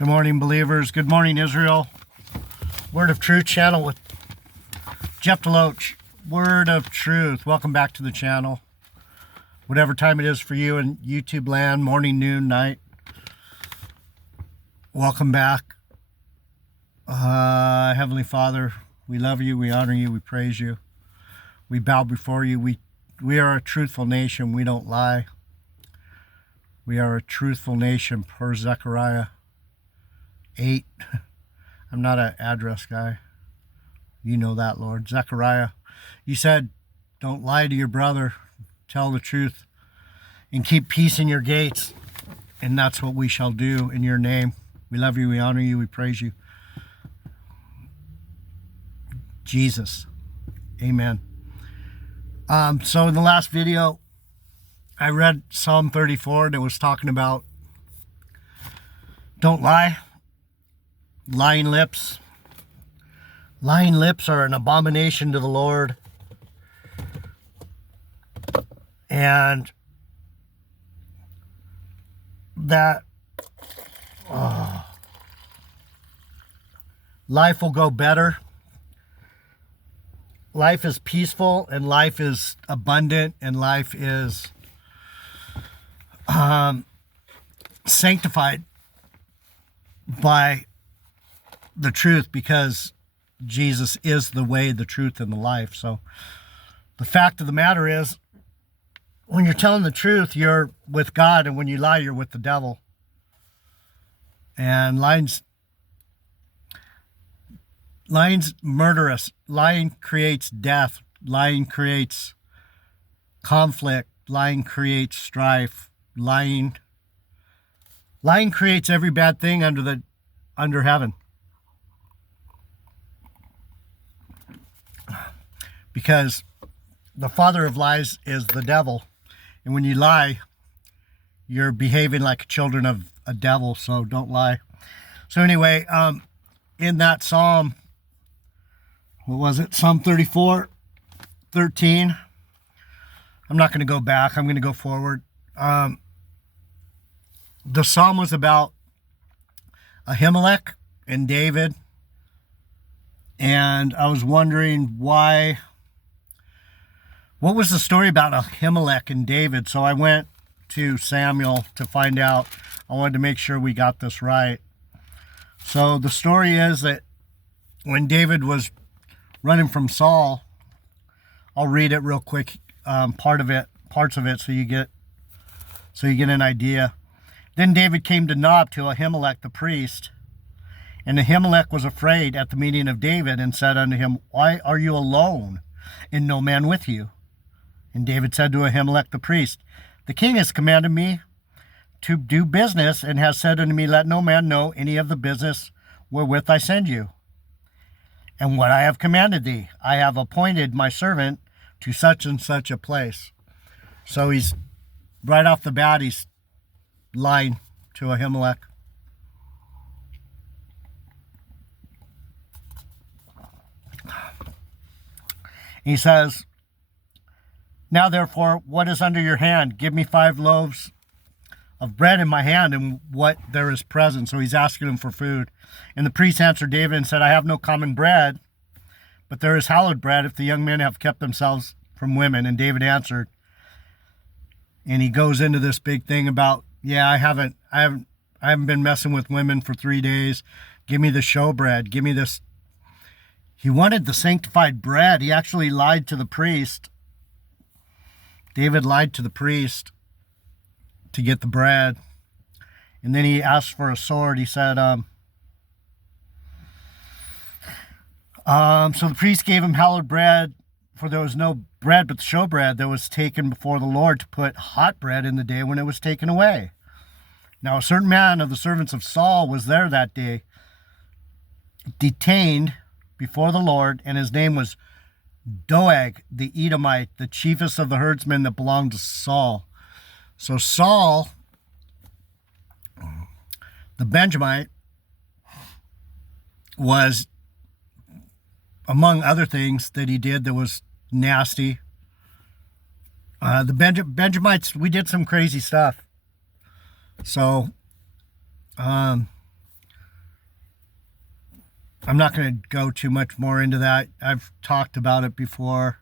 Good morning, believers. Good morning, Israel. Word of Truth channel with Jeff Deloach. Word of Truth. Welcome back to the channel. Whatever time it is for you in YouTube land, morning, noon, night. Welcome back. Heavenly Father, we love you, we honor you, we praise you. We bow before you. We are a truthful nation. We don't lie. We are a truthful nation per Zechariah 8. I'm not an address guy. You know that, Lord. Zechariah, you said, don't lie to your brother. Tell the truth and keep peace in your gates. And that's what we shall do in your name. We love you. We honor you. We praise you. Jesus. Amen. So in the last video, I read Psalm 34 and it was talking about don't lie. Lying lips. Lying lips are an abomination to the Lord. And that life will go better. Life is peaceful and life is abundant and life is sanctified by the truth, because Jesus is the way, the truth, and the life. So the fact of the matter is, when you're telling the truth, you're with God, and when you lie, you're with the devil. And lying's murderous. Lying creates death. Lying creates conflict. Lying creates strife. Lying creates every bad thing under heaven. Because the father of lies is the devil. And when you lie, you're behaving like children of a devil, so don't lie. So anyway, in that psalm, what was it? Psalm 34, 13. I'm not going to go back. I'm going to go forward. The psalm was about Alimelech and David. And I was wondering what was the story about Alimelech and David? So I went to Samuel to find out. I wanted to make sure we got this right. So the story is that when David was running from Saul, I'll read it real quick, parts of it, so you get an idea. Then David came to Nob to Alimelech the priest, and Alimelech was afraid at the meeting of David, and said unto him, Why are you alone, and no man with you? And David said to Alimelech the priest, The king has commanded me to do business, and has said unto me, Let no man know any of the business wherewith I send you. And what I have commanded thee, I have appointed my servant to such and such a place. So he's, right off the bat, he's lying to Alimelech. He says, Now therefore, what is under your hand? Give me 5 loaves of bread in my hand, and what there is present. So he's asking him for food. And the priest answered David and said, I have no common bread, but there is hallowed bread, if the young men have kept themselves from women. And David answered, and he goes into this big thing about, I haven't been messing with women for 3 days. Give me the showbread. Give me this. He wanted the sanctified bread. He actually lied to the priest. David lied to the priest to get the bread. And then he asked for a sword. He said, so the priest gave him hallowed bread, for there was no bread but the showbread that was taken before the Lord to put hot bread in the day when it was taken away. Now a certain man of the servants of Saul was there that day, detained before the Lord, and his name was Doeg the Edomite, the chiefest of the herdsmen that belonged to Saul. So Saul, the Benjamite, was, among other things that he did that was nasty, the Benjamites, we did some crazy stuff. So I'm not going to go too much more into that. I've talked about it before.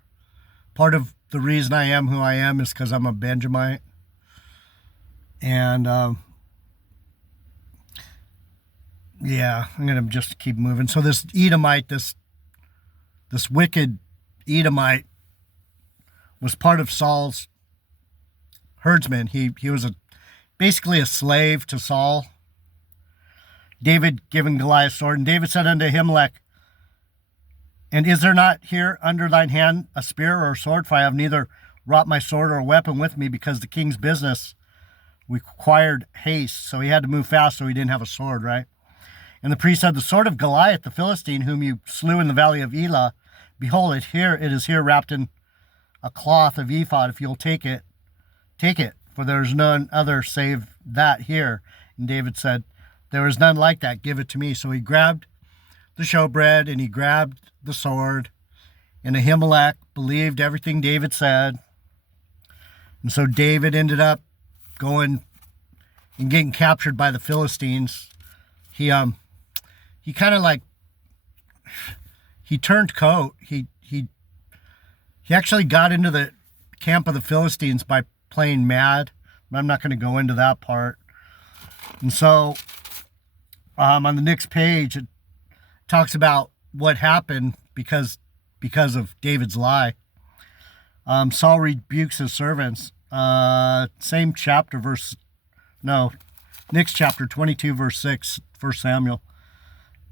Part of the reason I am who I am is because I'm a Benjamite. And yeah, I'm going to just keep moving. So this Edomite, this wicked Edomite, was part of Saul's herdsmen. He was basically a slave to Saul. David given Goliath's sword, and David said unto Alimelech, and is there not here under thine hand a spear or a sword? For I have neither wrought my sword or a weapon with me, because the king's business required haste. So he had to move fast, so he didn't have a sword, right? And the priest said, the sword of Goliath, the Philistine, whom you slew in the valley of Elah, behold, it is here wrapped in a cloth of ephod. If you'll take it, for there is none other save that here. And David said, there is none like that, give it to me. So he grabbed the showbread and he grabbed the sword, and Alimelech believed everything David said. And so David ended up going and getting captured by the Philistines. He kind of like, he turned coat. He actually got into the camp of the Philistines by playing mad. I'm not going to go into that part. And so on the next page, it talks about what happened because of David's lie. Saul rebukes his servants. Same chapter, next chapter, 22, verse 6, 1 Samuel.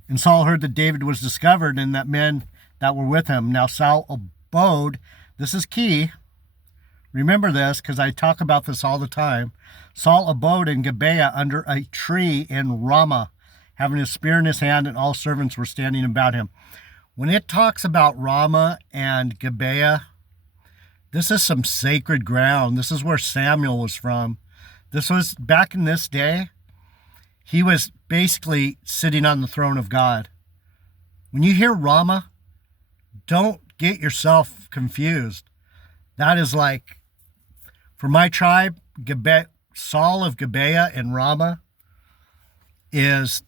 And Saul heard that David was discovered and that men that were with him. Now Saul abode, this is key, remember this because I talk about this all the time. Saul abode in Gibeah under a tree in Ramah, having his spear in his hand, and all servants were standing about him. When it talks about Ramah and Gibeah, this is some sacred ground. This is where Samuel was from. This was, back in this day, he was basically sitting on the throne of God. When you hear Ramah, don't get yourself confused. That is like, for my tribe, Saul of Gibeah and Ramah is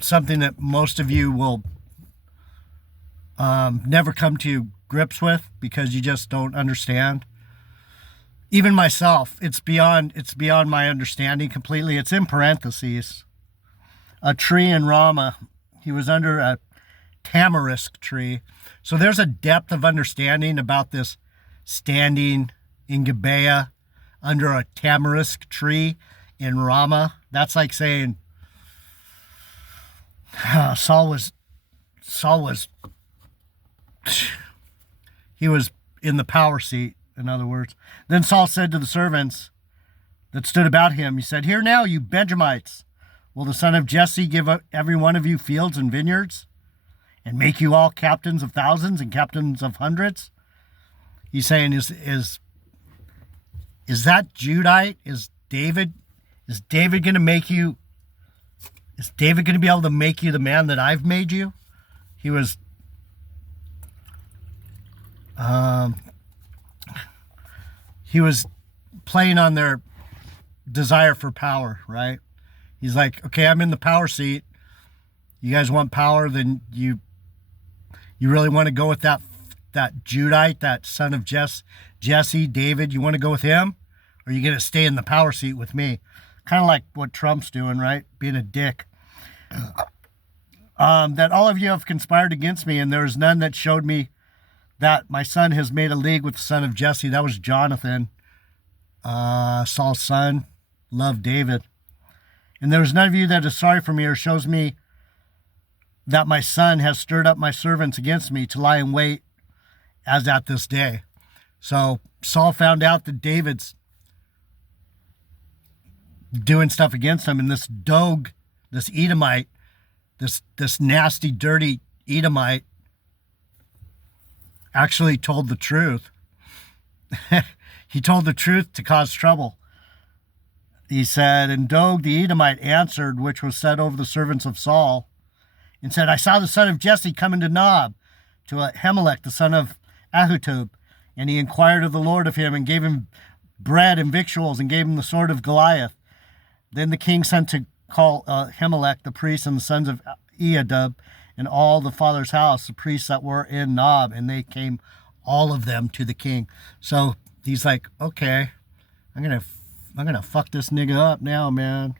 something that most of you will never come to grips with because you just don't understand. Even myself, it's beyond my understanding completely. It's in parentheses. A tree in Ramah. He was under a tamarisk tree. So there's a depth of understanding about this standing in Gibeah under a tamarisk tree in Ramah. That's like saying Saul was he was in the power seat, in other words. Then Saul said to the servants that stood about him, he said, hear now, you Benjamites, will the son of Jesse give every one of you fields and vineyards, and make you all captains of thousands and captains of hundreds? He's saying, is that Judite? Is David going to make you? Is David going to be able to make you the man that I've made you? He was playing on their desire for power, right? He's like, okay, I'm in the power seat. You guys want power, then you really want to go with that Judite, that son of Jesse, David? You want to go with him? Or are you going to stay in the power seat with me? Kind of like what Trump's doing, right? Being a dick. That all of you have conspired against me, and there is none that showed me that my son has made a league with the son of Jesse. That was Jonathan, Saul's son, loved David. And there is none of you that is sorry for me or shows me that my son has stirred up my servants against me to lie in wait as at this day. So Saul found out that David's doing stuff against him, and this Dog, this Edomite, this nasty, dirty Edomite actually told the truth. He told the truth to cause trouble. He said, and Dog the Edomite answered, which was set over the servants of Saul, and said, I saw the son of Jesse come into Nob to Alimelech, the son of Ahitub, and he inquired of the Lord of him, and gave him bread and victuals, and gave him the sword of Goliath. Then the king sent to call Alimelech, the priest, and the sons of Ahitub, and all the father's house, the priests that were in Nob, and they came, all of them, to the king. So he's like, okay, I'm gonna fuck this nigga up now, man.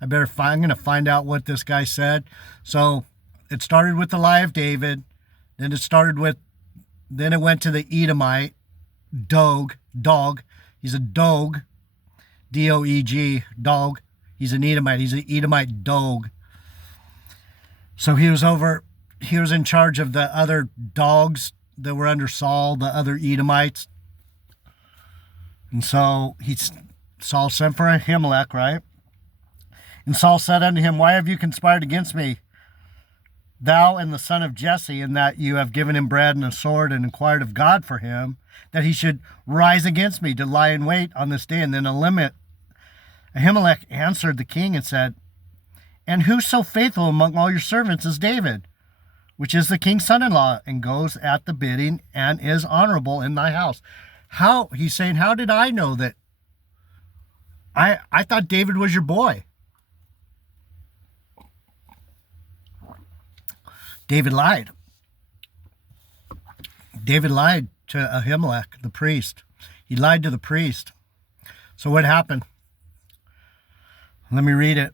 I'm gonna find out what this guy said. So it started with the lie of David. Then it went to the Edomite, Dog. He's a dog, D-O-E-G, dog. He's an Edomite. He's an Edomite dog. So he was in charge of the other dogs that were under Saul, the other Edomites. And so Saul sent for Alimelech, right? And Saul said unto him, why have you conspired against me, thou and the son of Jesse, in that you have given him bread and a sword, and inquired of God for him, that he should rise against me to lie in wait on this day? And then Alimelech answered the king and said, and who so faithful among all your servants as David, which is the king's son-in-law, and goes at the bidding, and is honorable in thy house? He's saying, how did I know that? I thought David was your boy. David lied. David lied to Alimelech, the priest. He lied to the priest. So what happened? Let me read it.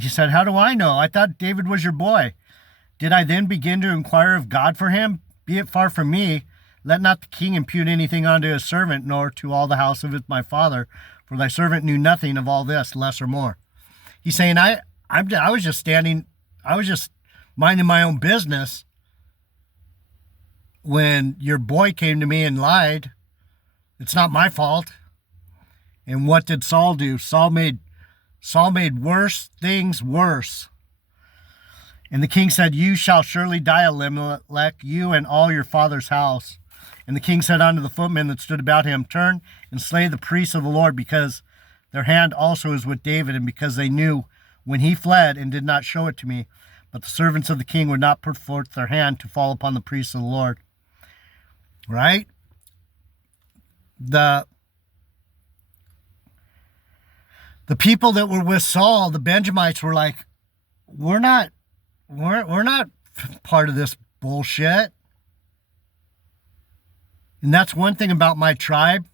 He said, how do I know? I thought David was your boy. Did I then begin to inquire of God for him? Be it far from me. Let not the king impute anything unto his servant, nor to all the house of my father. For thy servant knew nothing of all this, less or more. He's saying, I was just minding my own business when your boy came to me and lied. It's not my fault. And what did Saul do? Saul made worse things worse. And the king said, you shall surely die, Alimelech, you and all your father's house. And the king said unto the footmen that stood about him, turn and slay the priests of the Lord, because their hand also is with David, and because they knew when he fled and did not show it to me. But the servants of the king would not put forth their hand to fall upon the priests of the Lord. Right? The people that were with Saul, the Benjamites, were like, we're not part of this bullshit. And that's one thing about my tribe.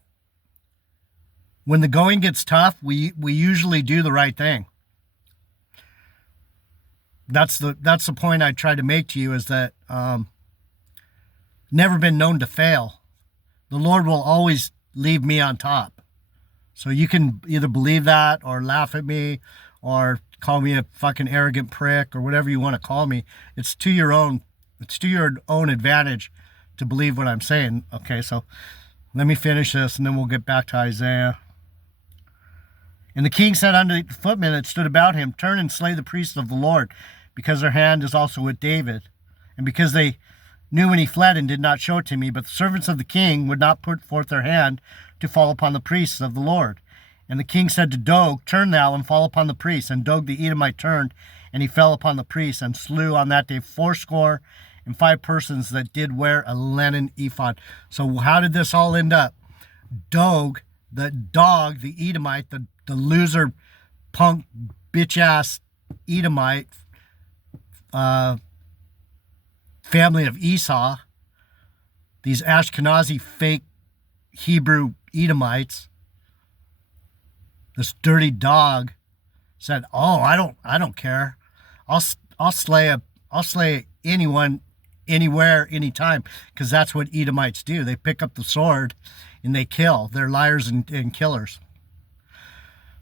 When the going gets tough, we usually do the right thing. That's the point I try to make to you, is that never been known to fail. The Lord will always leave me on top. So you can either believe that or laugh at me or call me a fucking arrogant prick or whatever you want to call me. It's to your own advantage to believe what I'm saying. Okay, so let me finish this and then we'll get back to Isaiah. And the king said unto the footmen that stood about him, turn and slay the priests of the Lord, because their hand is also with David, and because they knew when he fled and did not show it to me. But the servants of the king would not put forth their hand to fall upon the priests of the Lord. And the king said to Dog, turn thou and fall upon the priests. And Dog the Edomite turned, and he fell upon the priests, and slew on that day 75 persons that did wear a linen ephod. So how did this all end up? Dog, the Edomite, the loser, punk, bitch-ass Edomite, family of Esau, these Ashkenazi fake Hebrew Edomites, this dirty dog said, "Oh, I don't care. I'll slay anyone, anywhere, anytime," because that's what Edomites do. They pick up the sword and they kill. They're liars and killers.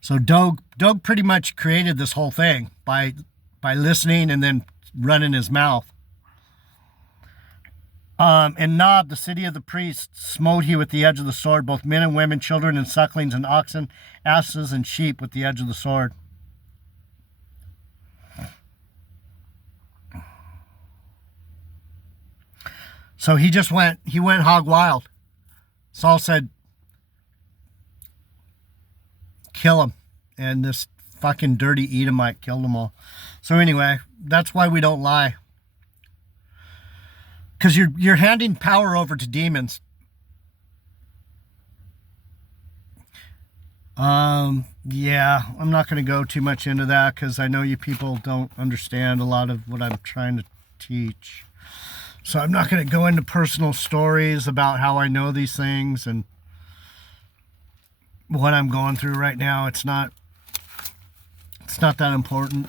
So Dog pretty much created this whole thing by listening and then running his mouth. And Nob, the city of the priests, smote he with the edge of the sword, both men and women, children and sucklings and oxen, asses and sheep, with the edge of the sword. So he went hog wild. Saul said, kill him. And this fucking dirty Edomite killed them all. So anyway, that's why we don't lie. Because you're handing power over to demons. Yeah, I'm not going to go too much into that because I know you people don't understand a lot of what I'm trying to teach. So I'm not going to go into personal stories about how I know these things and what I'm going through right now. It's not that important.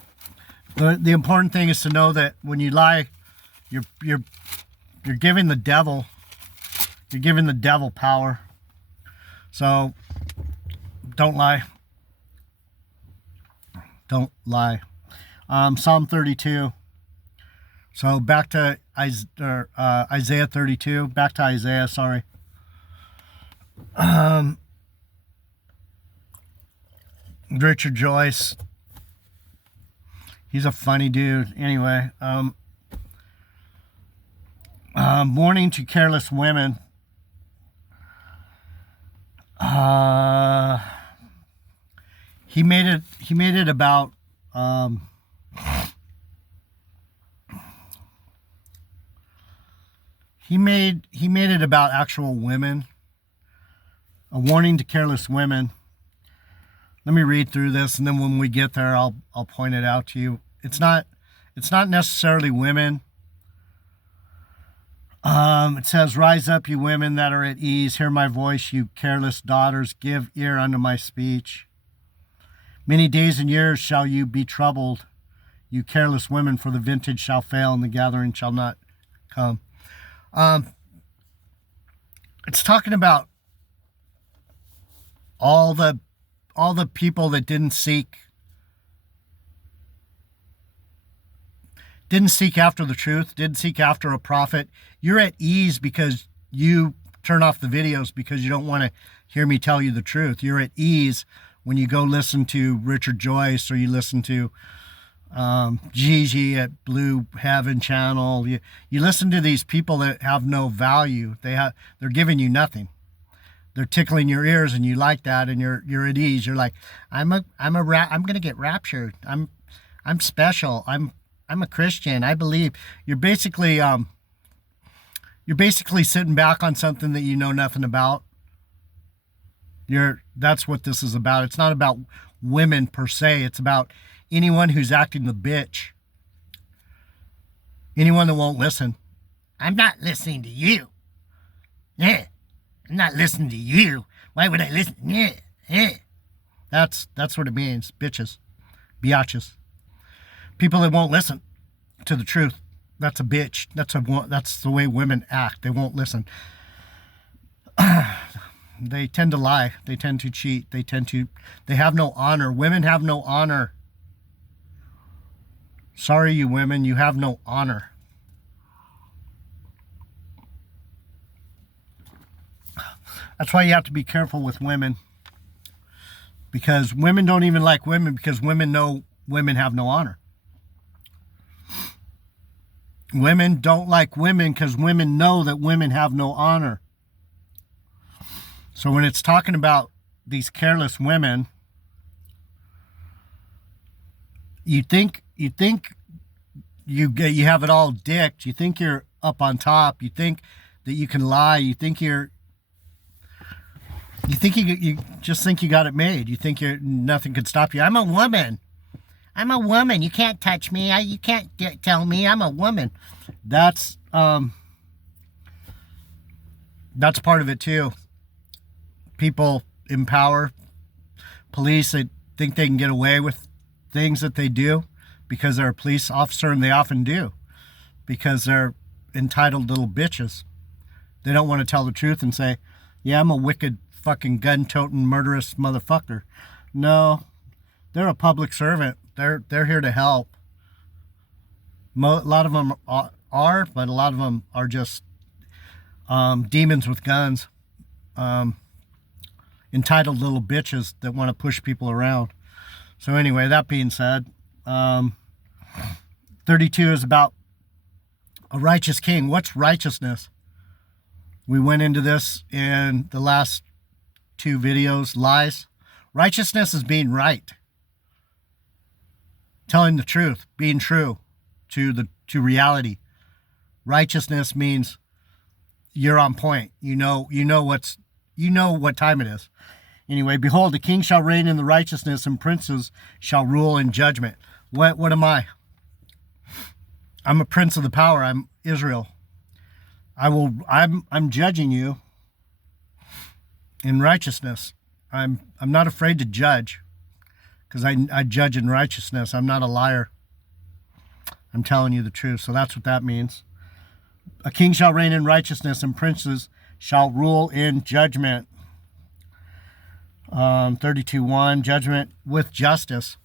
The important thing is to know that when you lie, you're giving the devil power. So don't lie. Don't lie. Psalm 32. So back to Isaiah 32. Back to Isaiah, sorry. Richard Joyce. He's a funny dude. Anyway, warning to careless women. He made it about he made it about actual women. A warning to careless women. Let me read through this, and then when we get there, I'll point it out to you. It's not necessarily women. It says, "Rise up, you women that are at ease. Hear my voice, you careless daughters. Give ear unto my speech. Many days and years shall you be troubled, you careless women, for the vintage shall fail and the gathering shall not come." It's talking about all the people that didn't seek after the truth, didn't seek after a prophet. You're at ease because you turn off the videos because you don't want to hear me tell you the truth. You're at ease when you go listen to Richard Joyce or you listen to Gigi at Blue Heaven Channel. You listen to these people that have no value. They're giving you nothing. They're tickling your ears, and you like that, and you're at ease. You're like, I'm gonna get raptured. I'm special. I'm a Christian. I believe. You're basically sitting back on something that you know nothing about. That's what this is about. It's not about women per se. It's about anyone who's acting the bitch. Anyone that won't listen. I'm not listening to you. Yeah. I'm not listening to you. Why would I listen? Yeah. Yeah. That's what it means. Bitches. Biatches. People that won't listen to the truth. That's a bitch. That's the way women act. They won't listen. They tend to lie. They tend to cheat. They have no honor. Women have no honor. Sorry, you women, you have no honor. That's why you have to be careful with women. Because women don't even like women because women know women have no honor. Women don't like women because women know that women have no honor. So when it's talking about these careless women, you think you have it all dicked. You think you're up on top. You think that you can lie. You just think you got it made. You think nothing could stop you. I'm a woman. You can't touch me. You can't tell me I'm a woman. That's part of it too. People in power, police that think they can get away with things that they do because they're a police officer, and they often do because they're entitled little bitches. They don't want to tell the truth and say, yeah, I'm a wicked fucking gun-toting murderous motherfucker. No, they're a public servant. They're here to help. A lot of them are, but a lot of them are just demons with guns. Entitled little bitches that want to push people around. So anyway, that being said, 32 is about a righteous king. What's righteousness? We went into this in the last 2 videos. Lies. Righteousness is being right. Telling the truth, being true to reality. Righteousness means you're on point. You know what time it is. Anyway, behold, the king shall reign in the righteousness, and princes shall rule in judgment. What am I? I'm a prince of the power. I'm Israel. I'm judging you in righteousness. I'm not afraid to judge, because I judge in righteousness. I'm not a liar. I'm telling you the truth. So that's what that means. A king shall reign in righteousness, and princes shall rule in judgment. 32:1, judgment with justice.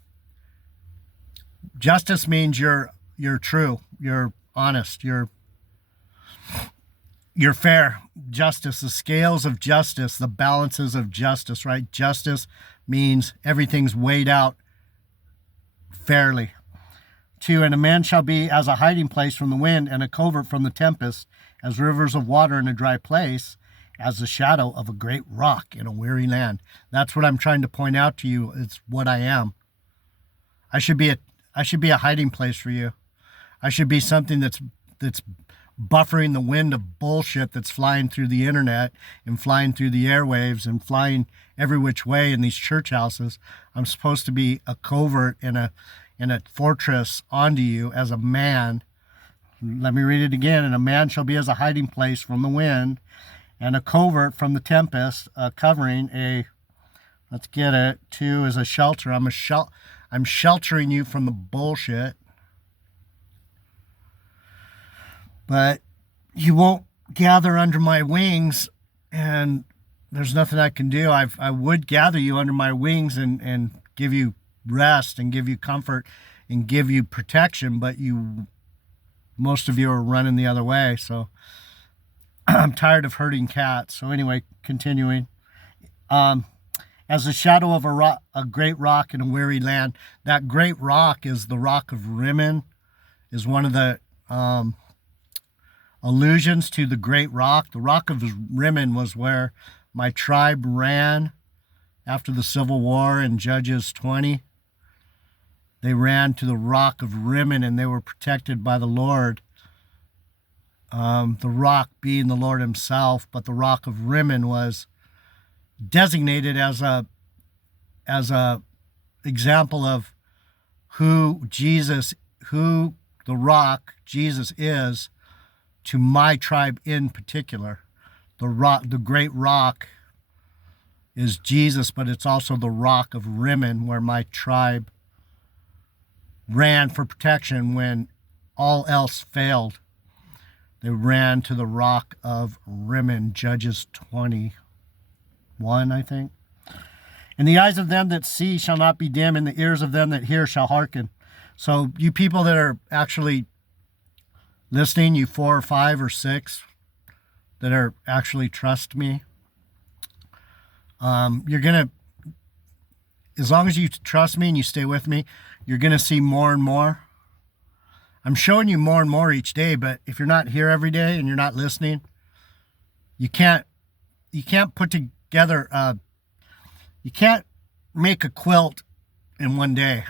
Justice means you're true, you're honest, you're fair. Justice, the scales of justice, the balances of justice, right? Justice means everything's weighed out fairly. 2, and a man shall be as a hiding place from the wind, and a covert from the tempest, as rivers of water in a dry place, as the shadow of a great rock in a weary land. That's what I'm trying to point out to you. It's what I am. I should be a hiding place for you. I should be something that's buffering the wind of bullshit that's flying through the internet and flying through the airwaves and flying every which way in these church houses. I'm supposed to be a covert in a fortress onto you as a man. Let me read it again. And a man shall be as a hiding place from the wind, and a covert from the tempest, covering a, let's get it, 2 is a shelter. I'm sheltering you from the bullshit. But you won't gather under my wings, and there's nothing I can do. I would gather you under my wings and give you rest and give you comfort and give you protection, but most of you are running the other way. So I'm tired of herding cats. So anyway, continuing. As the shadow of a great rock in a weary land. That great rock is the rock of Rimmon, is one of the allusions to the great rock. The rock of Rimmon was where my tribe ran after the Civil War in Judges 20. They ran to the rock of Rimmon, and they were protected by the Lord. The rock being the Lord himself, but the rock of Rimmon was designated as a example of who the rock Jesus is to my tribe in particular. The great rock is Jesus, but it's also the rock of Rimmon, where my tribe ran for protection when all else failed. They ran to the rock of Rimmon, Judges 21, I think. And the eyes of them that see shall not be dim, and the ears of them that hear shall hearken. So you people that are actually listening, you 4 or 5 or 6 that are actually trust me, you're going to, as long as you trust me and you stay with me, you're going to see more and more. I'm showing you more and more each day, but if you're not here every day and you're not listening, you can't put together, you can't make a quilt in one day.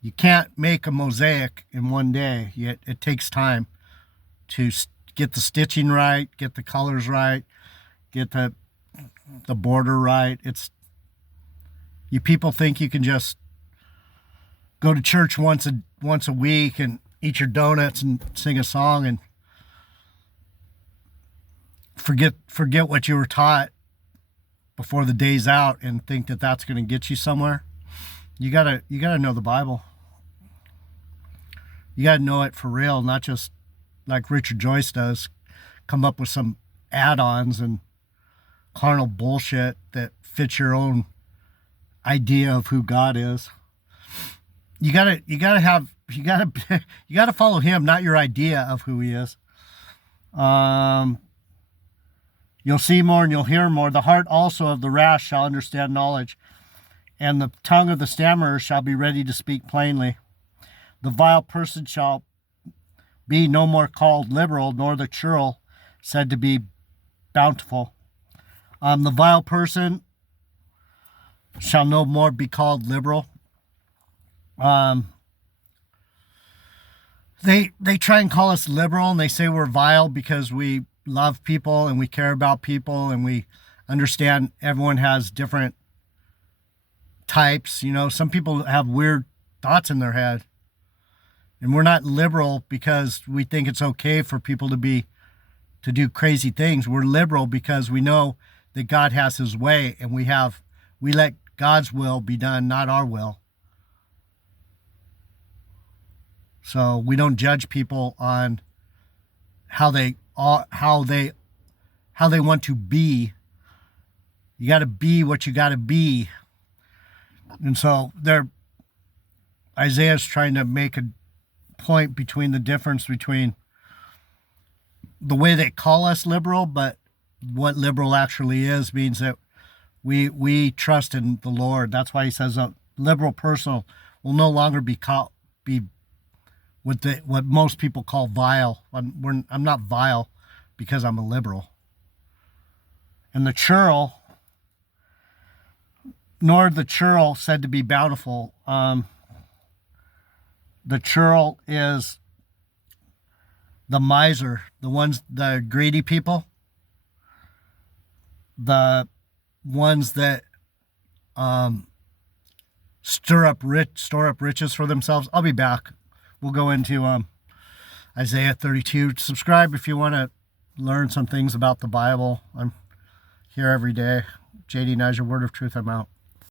You can't make a mosaic in one day. It takes time to get the stitching right, get the colors right, get the border right. You people think you can just go to church once a week and eat your donuts and sing a song and forget what you were taught before the day's out and think that that's going to get you somewhere. You gotta know the Bible. You gotta know it for real, not just like Richard Joyce does, come up with some add-ons and carnal bullshit that fits your own idea of who God is. You gotta follow him, not your idea of who he is. You'll see more and you'll hear more. The heart also of the rash shall understand knowledge, and the tongue of the stammerer shall be ready to speak plainly. The vile person shall be no more called liberal, nor the churl said to be bountiful. The vile person shall no more be called liberal. They try and call us liberal, and they say we're vile because we love people and we care about people and we understand everyone has different types. You know, some people have weird thoughts in their head. And we're not liberal because we think it's okay for people to do crazy things. We're liberal because we know that God has his way, and we let God's will be done, not our will. So we don't judge people on how they want to be. You got to be what you got to be. And so Isaiah's trying to make a point between the difference between the way they call us liberal, but what liberal actually is means that we trust in the Lord. That's why he says a liberal person will no longer be what most people call vile. I'm not vile because I'm a liberal. And the churl, nor the churl said to be bountiful. The churl is the miser, the greedy people, the ones that store up riches for themselves. I'll be back. We'll go into Isaiah 32. Subscribe if you want to learn some things about the Bible. I'm here every day. JD Niger, Word of Truth. I'm out.